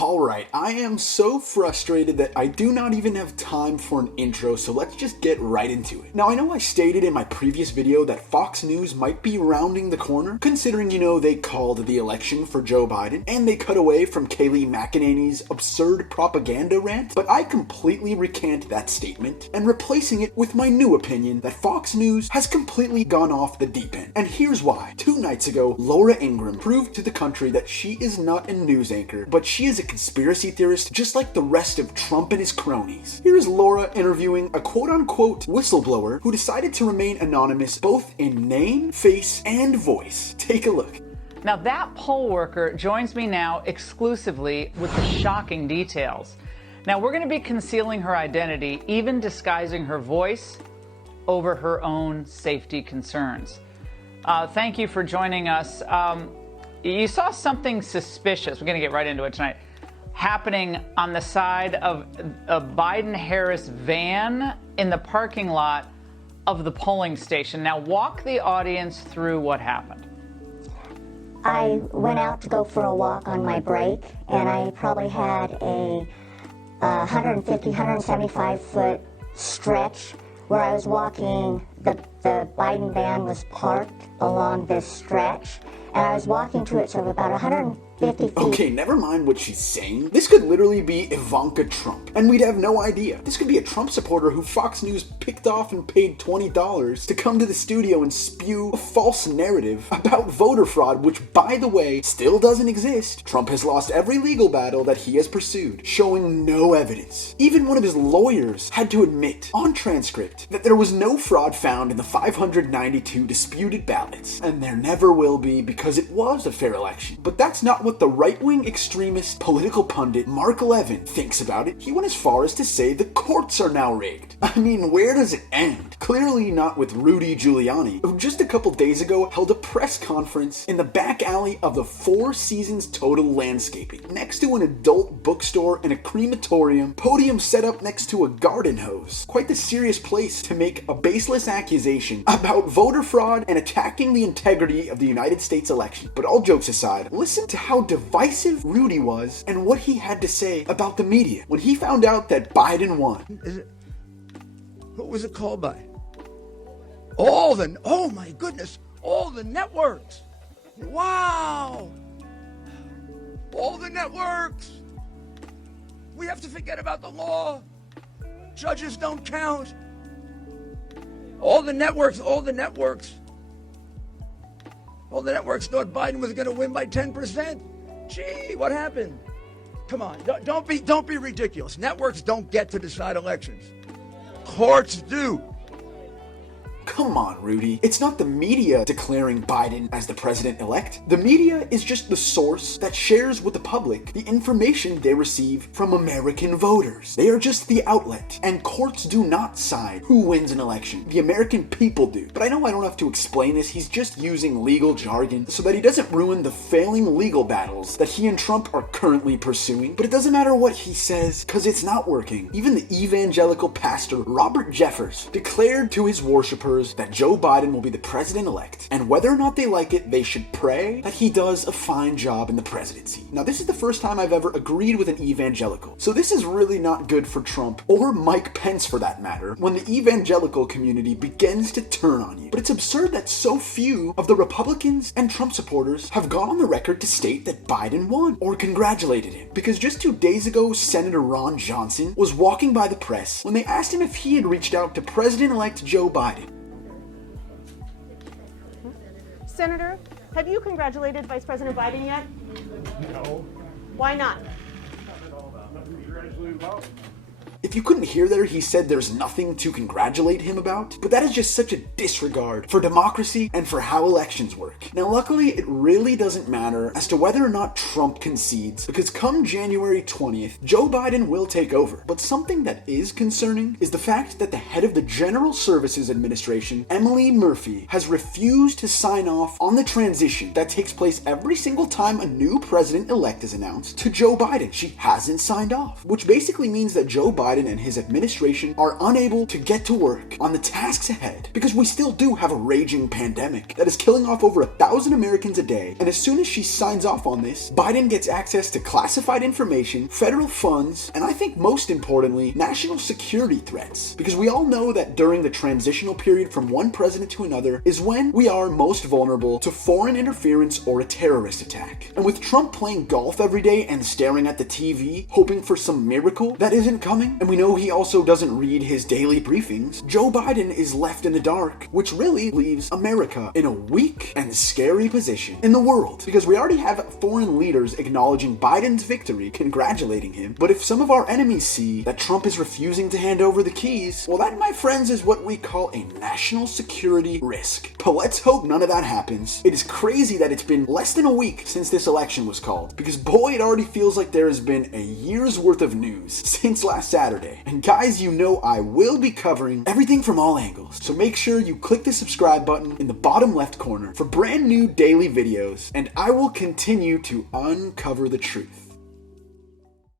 Alright, I am so frustrated that I do not even have time for an intro, so let's just get right into it. Now, I know I stated in my previous video that Fox News might be rounding the corner, considering, they called the election for Joe Biden, and they cut away from Kayleigh McEnany's absurd propaganda rant, but I completely recant that statement, and replacing it with my new opinion that Fox News has completely gone off the deep end. And here's why. 2 nights ago, Laura Ingraham proved to the country that she is not a news anchor, but she is a conspiracy theorist just like the rest of Trump and his cronies. Here is Laura interviewing a quote-unquote whistleblower who decided to remain anonymous both in name, face, and voice. Take a look. Now that poll worker joins me now exclusively with the shocking details. Now we're going to be concealing her identity, even disguising her voice over her own safety concerns. Thank you for joining us. You saw something suspicious, we're going to get right into it tonight, happening on the side of a Biden-Harris van in the parking lot of the polling station. Now walk the audience through what happened. I went out to go for a walk on my break, and I probably had a 150, 175 foot stretch where I was walking. The Biden van was parked along this stretch, and I was walking to it, so about 150 feet. Okay, never mind what she's saying. This could literally be Ivanka Trump, and we'd have no idea. This could be a Trump supporter who Fox News picked off and paid $20 to come to the studio and spew a false narrative about voter fraud, which, by the way, still doesn't exist. Trump has lost every legal battle that he has pursued, showing no evidence. Even one of his lawyers had to admit, on transcript, that there was no fraud found in the 592 disputed ballots, and there never will be because it was a fair election. But that's not what the right-wing extremist political pundit Mark Levin thinks about it. He went as far as to say the courts are now rigged. I mean, where does it end? Clearly not with Rudy Giuliani, who just a couple days ago held a press conference in the back alley of the Four Seasons Total Landscaping, next to an adult bookstore and a crematorium, podium set up next to a garden hose. Quite the serious place to make a baseless accusation about voter fraud and attacking the integrity of the United States election. But all jokes aside, listen to how divisive Rudy was and what he had to say about the media when he found out that Biden won. Who was it called by? Oh my goodness, all the networks. Wow. All the networks. We have to forget about the law. Judges don't count. All the networks thought Biden was going to win by 10%. Gee, what happened? Come on, don't be ridiculous. Networks don't get to decide elections. Courts do. Come on, Rudy. It's not the media declaring Biden as the president-elect. The media is just the source that shares with the public the information they receive from American voters. They are just the outlet, and courts do not decide who wins an election. The American people do. But I know I don't have to explain this. He's just using legal jargon so that he doesn't ruin the failing legal battles that he and Trump are currently pursuing. But it doesn't matter what he says, because it's not working. Even the Evangelical Pastor Robert Jeffress declared to his worshipers that Joe Biden will be the president-elect, and whether or not they like it, they should pray that he does a fine job in the presidency. Now, this is the first time I've ever agreed with an evangelical, so this is really not good for Trump, or Mike Pence for that matter, when the evangelical community begins to turn on you. But it's absurd that so few of the Republicans and Trump supporters have gone on the record to state that Biden won, or congratulated him, because just 2 days ago, Senator Ron Johnson was walking by the press when they asked him if he had reached out to President-elect Joe Biden. Senator, have you congratulated Vice President Biden yet? No. Why not? Nothing to congratulate about. If you couldn't hear there, he said there's nothing to congratulate him about, but that is just such a disregard for democracy and for how elections work. Now, luckily, it really doesn't matter as to whether or not Trump concedes, because come January 20th, Joe Biden will take over. But something that is concerning is the fact that the head of the General Services Administration, Emily Murphy, has refused to sign off on the transition that takes place every single time a new president-elect is announced to Joe Biden. She hasn't signed off, which basically means that Joe Biden Biden and his administration are unable to get to work on the tasks ahead, because we still do have a raging pandemic that is killing off over 1,000 Americans a day, and as soon as she signs off on this, Biden gets access to classified information, federal funds, and I think most importantly, national security threats, because we all know that during the transitional period from one president to another is when we are most vulnerable to foreign interference or a terrorist attack. And with Trump playing golf every day and staring at the TV, hoping for some miracle that isn't coming, and we know he also doesn't read his daily briefings, Joe Biden is left in the dark, which really leaves America in a weak and scary position in the world, because we already have foreign leaders acknowledging Biden's victory, congratulating him, but if some of our enemies see that Trump is refusing to hand over the keys, well, that, my friends, is what we call a national security risk. But let's hope none of that happens. It is crazy that it's been less than a week since this election was called, because boy, it already feels like there has been a year's worth of news since last Saturday. And guys, you know I will be covering everything from all angles, so make sure you click the subscribe button in the bottom left corner for brand new daily videos, and I will continue to uncover the truth.